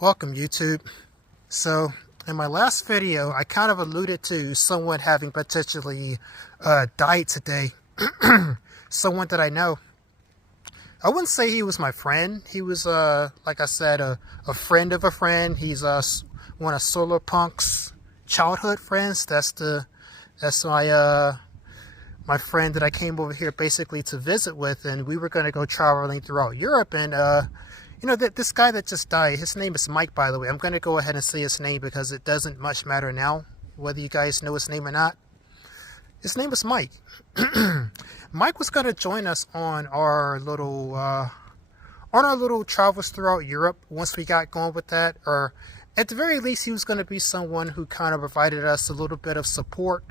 Welcome, YouTube. So in my last video I kind of alluded to someone having potentially died today. Someone that I know. I wouldn't say he was my friend. He was like I said, a friend of a friend. He's one of Solar Punk's childhood friends. That's my friend that I came over here basically to visit with, and we were going to go traveling throughout Europe. And this guy that just died, his name is Mike, by the way. I'm going to go ahead and say his name because it doesn't much matter now whether you guys know his name or not. His name is Mike. Mike was going to join us on our little travels throughout Europe once we got going with that, or at the very least he was going to be someone who kind of provided us a little bit of support,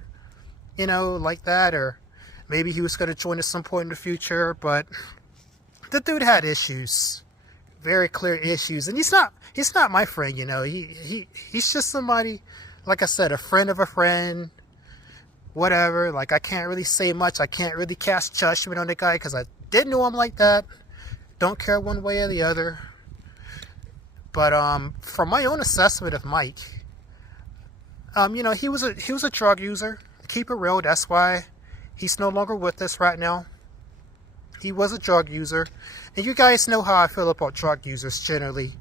like that, or maybe he was going to join at some point in the future. But the dude had issues, very clear issues, and he's not my friend. He's just somebody, like I said, a friend of a friend, whatever. Like, I can't really say much. I can't really cast judgment on the guy because I didn't know him like that. Don't care one way or the other. But from my own assessment of Mike, he was a drug user. Keep it real. That's why he's no longer with us right now. He was a drug user, and you guys know how I feel about drug users generally.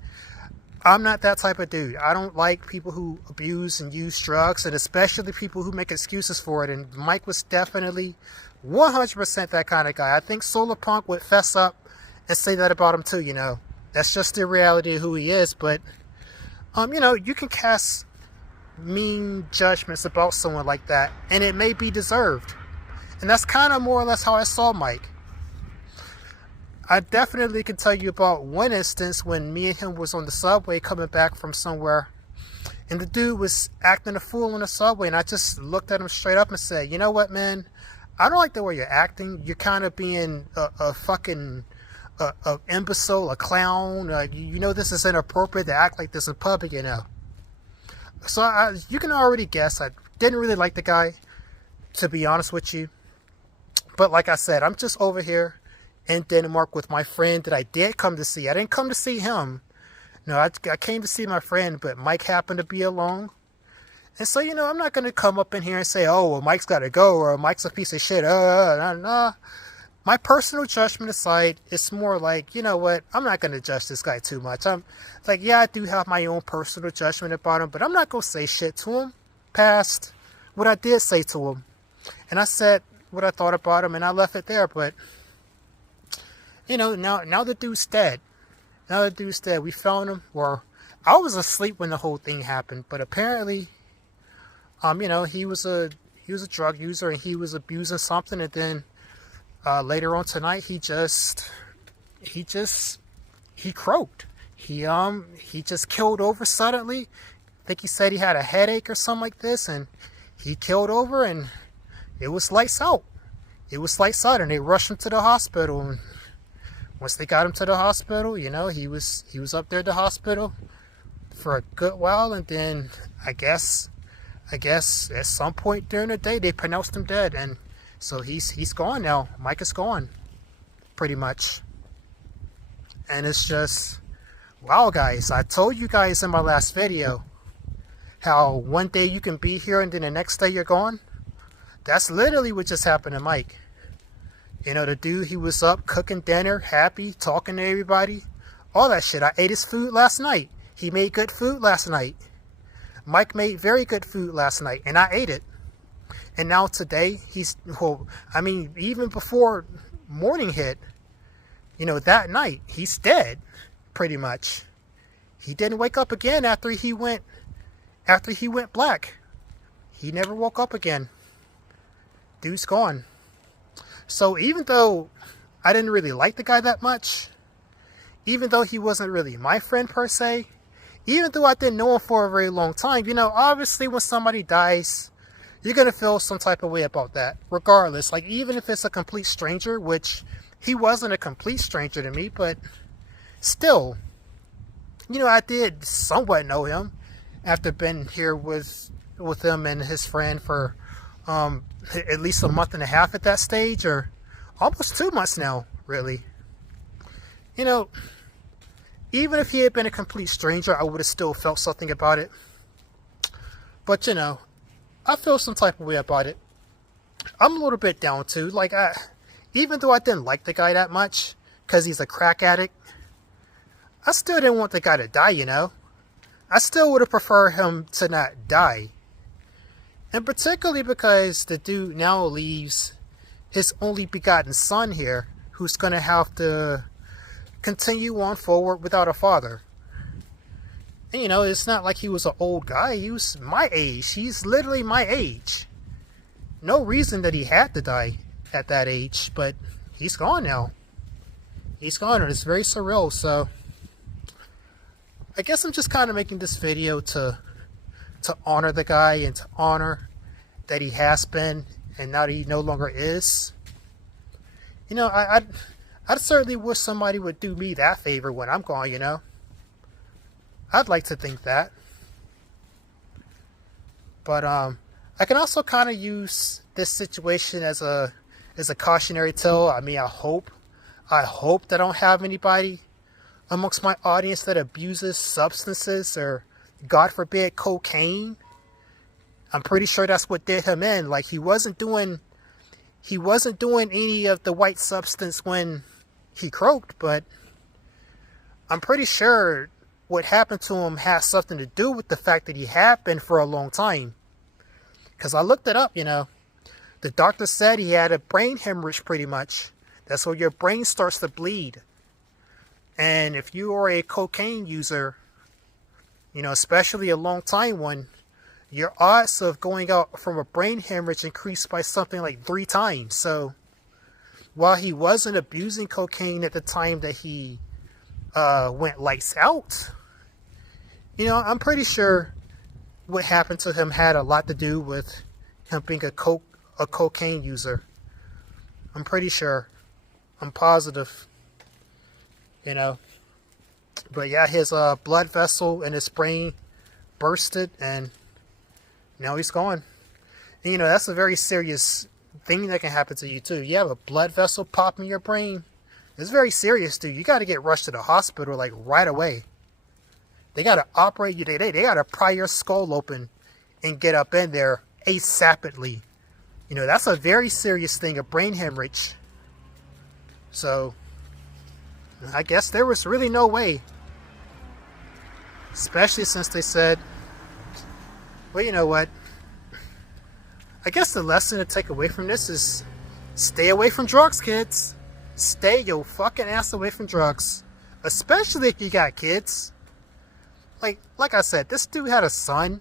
I'm not that type of dude. I don't like people who abuse and use drugs, and especially people who make excuses for it. And Mike was definitely 100% that kind of guy. I think Solar Punk would fess up and say that about him too. That's just the reality of who he is. But you can cast mean judgments about someone like that, and it may be deserved. And that's kind of more or less how I saw Mike. I definitely can tell you about one instance when me and him was on the subway coming back from somewhere, and the dude was acting a fool on the subway, and I just looked at him straight up and said, you know what, man, I don't like the way you're acting. You're kind of being a fucking imbecile, a clown. This is inappropriate to act like this in public. So you can already guess I didn't really like the guy, to be honest with you. But like I said, I'm just over here in Denmark with my friend that I did come to see. I didn't come to see him. No, I came to see my friend, but Mike happened to be along. And so, I'm not going to come up in here and say, oh, well, Mike's got to go, or Mike's a piece of shit. Nah. My personal judgment aside, it's more like, you know what, I'm not going to judge this guy too much. I'm like, yeah, I do have my own personal judgment about him, but I'm not going to say shit to him past what I did say to him. And I said what I thought about him, and I left it there. But now the dude's dead. We found him. Or I was asleep when the whole thing happened, but apparently, he was a drug user, and he was abusing something. And then later on tonight, he croaked. He just killed over suddenly. I think he said he had a headache or something like this, and he killed over, and it was lights out. And they rushed him to the hospital. And once they got him to the hospital, he was up there at the hospital for a good while, and then I guess at some point during the day they pronounced him dead, and so he's gone now. Mike is gone, pretty much. And it's just, wow, guys. I told you guys in my last video how one day you can be here and then the next day you're gone. That's literally what just happened to Mike. The dude, he was up cooking dinner, happy, talking to everybody, all that shit. I ate his food last night. He made good food last night. Mike made very good food last night, and I ate it. And now today, even before morning hit, that night, he's dead, pretty much. He didn't wake up again after he went black. He never woke up again. Dude's gone. So even though I didn't really like the guy that much, even though he wasn't really my friend per se, even though I didn't know him for a very long time, obviously when somebody dies, you're going to feel some type of way about that, regardless. Like, even if it's a complete stranger, which he wasn't a complete stranger to me, but still, I did somewhat know him after being here with him and his friend for at least a month and a half at that stage, or almost 2 months now, really. Even if he had been a complete stranger, I would have still felt something about it. But, you know, I feel some type of way about it. I'm a little bit down too. Like, even though I didn't like the guy that much, because he's a crack addict, I still didn't want the guy to die, you know? I still would have preferred him to not die. And particularly because the dude now leaves his only begotten son here, who's going to have to continue on forward without a father. And, you know, it's not like he was an old guy. He was my age. He's literally my age. No reason that he had to die at that age, but he's gone now. He's gone, and it's very surreal. So I guess I'm just kind of making this video to honor the guy and to honor that he has been and now that he no longer is. You know, I'd certainly wish somebody would do me that favor when I'm gone, you know. I'd like to think that. But I can also kind of use this situation as a cautionary tale. I mean, I hope that I don't have anybody amongst my audience that abuses substances or, God forbid, cocaine. I'm pretty sure that's what did him in. Like, he wasn't doing any of the white substance when he croaked, but I'm pretty sure what happened to him has something to do with the fact that he had been for a long time. Because I looked it up, you know. The doctor said he had a brain hemorrhage pretty much. That's where your brain starts to bleed. And if you are a cocaine user, you know, especially a long time one, your odds of going out from a brain hemorrhage increased by something like 3 times. So while he wasn't abusing cocaine at the time that he went lights out, you know, I'm pretty sure what happened to him had a lot to do with him being a cocaine user. I'm pretty sure. I'm positive. You know. But yeah, his blood vessel in his brain bursted and now he's gone. And, you know, that's a very serious thing that can happen to you too. You have a blood vessel pop in your brain. It's very serious, dude. You got to get rushed to the hospital like right away. They got to operate you. They got to pry your skull open and get up in there ASAPidly. You know, that's a very serious thing, a brain hemorrhage. So I guess there was really no way. Especially since they said, well, you know what? I guess the lesson to take away from this is stay away from drugs, kids. Stay your fucking ass away from drugs. Especially if you got kids. Like I said, this dude had a son.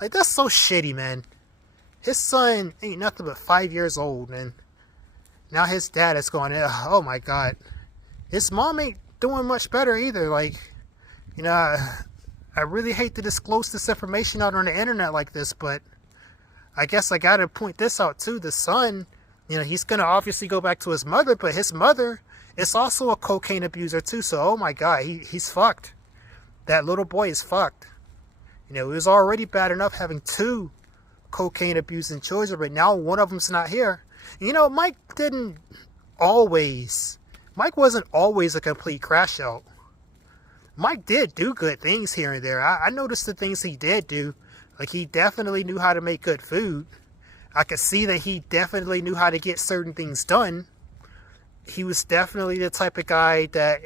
Like, that's so shitty, man. His son ain't nothing but 5 years old, and now his dad is going, oh my God. His mom ain't doing much better either. Like, you know, I really hate to disclose this information out on the internet like this, but I guess I gotta point this out too. The son, you know, he's gonna obviously go back to his mother, but his mother is also a cocaine abuser too. So, oh my God, he's fucked. That little boy is fucked. You know, it was already bad enough having 2 cocaine abusing children, but now one of them's not here. You know, Mike wasn't always a complete crash out. Mike did do good things here and there. I noticed the things he did do. Like, he definitely knew how to make good food. I could see that he definitely knew how to get certain things done. He was definitely the type of guy that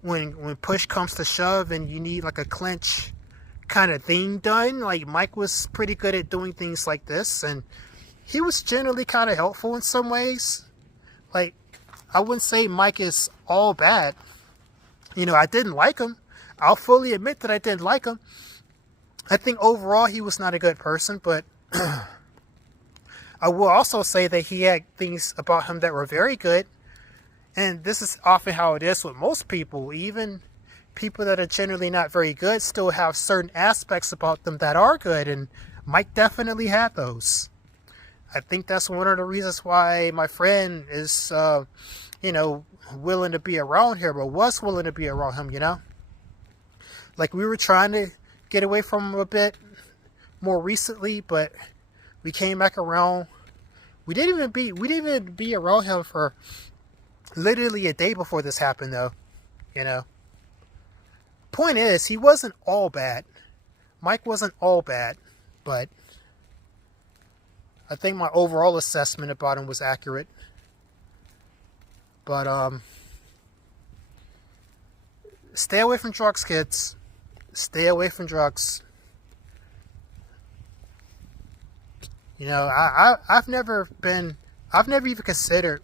when push comes to shove and you need like a clinch kind of thing done, like Mike was pretty good at doing things like this, and he was generally kind of helpful in some ways. Like, I wouldn't say Mike is all bad. You know, I didn't like him. I'll fully admit that I didn't like him. I think overall he was not a good person, but I will also say that he had things about him that were very good. And this is often how it is with most people. Even people that are generally not very good still have certain aspects about them that are good. And Mike definitely had those. I think that's one of the reasons why my friend is, you know, willing to be around here, but was willing to be around him, you know. Like, we were trying to get away from him a bit more recently, but we came back around. We didn't even be around him for literally a day before this happened, though, you know. Point is, he wasn't all bad. Mike wasn't all bad, but I think my overall assessment about him was accurate. But stay away from drugs, kids. Stay away from drugs. You know, I've never even considered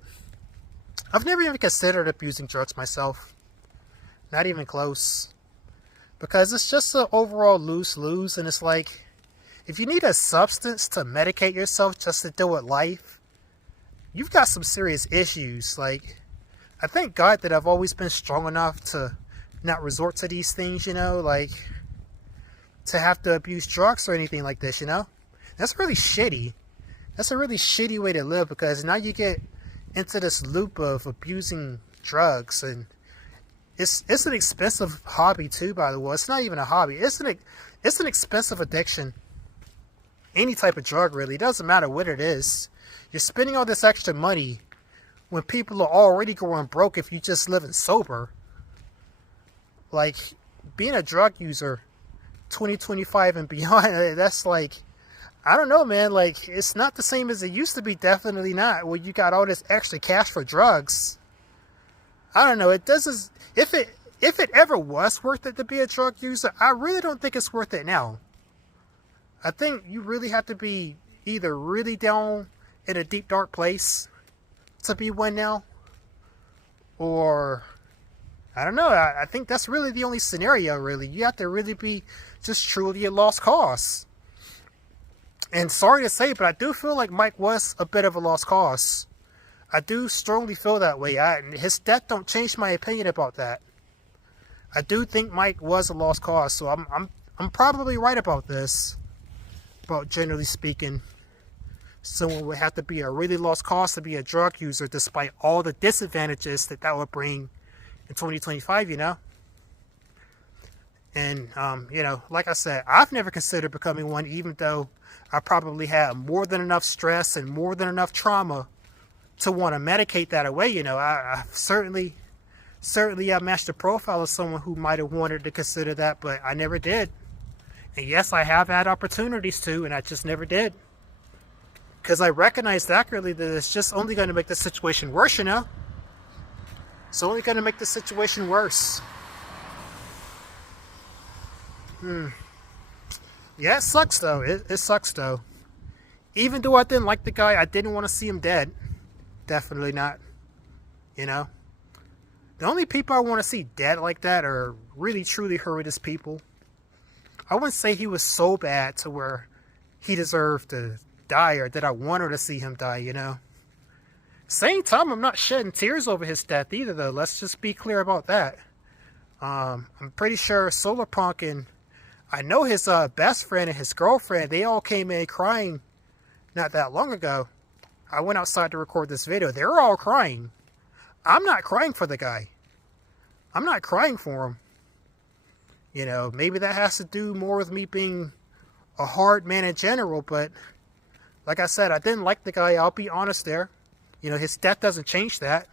abusing drugs myself. Not even close. Because it's just an overall lose-lose, and it's like, if you need a substance to medicate yourself just to deal with life, you've got some serious issues. Like, I thank God that I've always been strong enough to not resort to these things, you know, like to have to abuse drugs or anything like this, you know. That's really shitty. That's a really shitty way to live, because now you get into this loop of abusing drugs, and it's an expensive hobby too, by the way. It's not even a hobby. It's an expensive addiction. Any type of drug, really. It doesn't matter what it is. You're spending all this extra money when people are already going broke if you just living sober. Like, being a drug user 2025 and beyond, that's like, I don't know, man. Like, it's not the same as it used to be. Definitely not. When you got all this extra cash for drugs. I don't know. It doesn't. If it ever was worth it to be a drug user, I really don't think it's worth it now. I think you really have to be either really down in a deep, dark place to be one now, or I don't know. I think that's really the only scenario, really. You have to really be just truly a lost cause. And sorry to say, but I do feel like Mike was a bit of a lost cause. I do strongly feel that way. His death don't change my opinion about that. I do think Mike was a lost cause, so I'm probably right about this. About generally speaking, someone would have to be a really lost cause to be a drug user, despite all the disadvantages that would bring in 2025, you know. And you know, like I said, I've never considered becoming one, even though I probably had more than enough stress and more than enough trauma to want to medicate that away. You know, I certainly I matched the profile of someone who might have wanted to consider that, but I never did. And yes, I have had opportunities to, and I just never did. Because I recognized accurately that it's just only going to make the situation worse, you know? It's only going to make the situation worse. Yeah, it sucks though. It sucks though. Even though I didn't like the guy, I didn't want to see him dead. Definitely not. You know? The only people I want to see dead like that are really truly horrendous people. I wouldn't say he was so bad to where he deserved to die, or that I wanted to see him die, you know. Same time, I'm not shedding tears over his death either, though. Let's just be clear about that. I'm pretty sure Solarpunk, and I know his best friend and his girlfriend, they all came in crying not that long ago. I went outside to record this video. They were all crying. I'm not crying for the guy. I'm not crying for him. You know, maybe that has to do more with me being a hard man in general, but like I said, I didn't like the guy. I'll be honest there. You know, his death doesn't change that.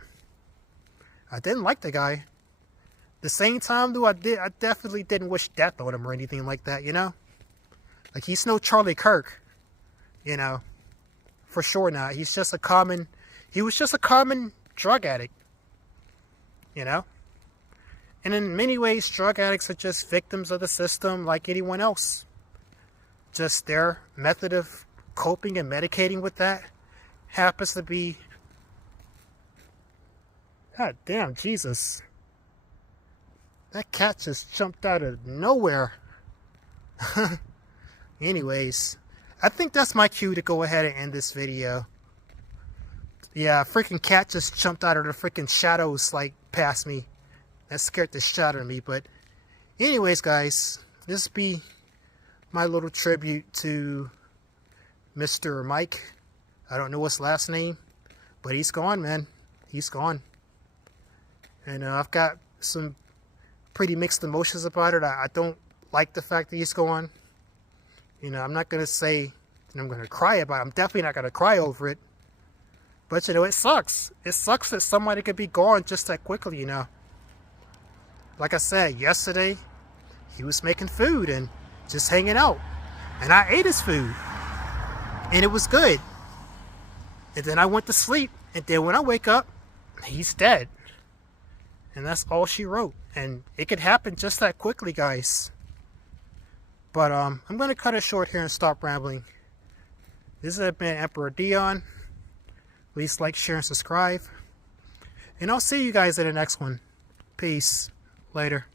I didn't like the guy. The same time, though, I definitely didn't wish death on him or anything like that, you know? Like, he's no Charlie Kirk, you know? For sure not. He was just a common drug addict, you know? And in many ways, drug addicts are just victims of the system like anyone else. Just their method of coping and medicating with that happens to be... God damn, Jesus. That cat just jumped out of nowhere. Anyways, I think that's my cue to go ahead and end this video. Yeah, a freaking cat just jumped out of the freaking shadows, like, past me. That scared the shit out of me. But anyways, guys, this be my little tribute to Mr. Mike. I don't know his last name, but he's gone, man. He's gone. And I've got some pretty mixed emotions about it. I don't like the fact that he's gone. You know, I'm not going to say that I'm going to cry about it. I'm definitely not going to cry over it. But, you know, it sucks. It sucks that somebody could be gone just that quickly, you know. Like I said, yesterday, he was making food and just hanging out. And I ate his food. And it was good. And then I went to sleep. And then when I wake up, he's dead. And that's all she wrote. And it could happen just that quickly, guys. But I'm going to cut it short here and stop rambling. This has been Emperor Dion. Please like, share, and subscribe. And I'll see you guys in the next one. Peace. Later.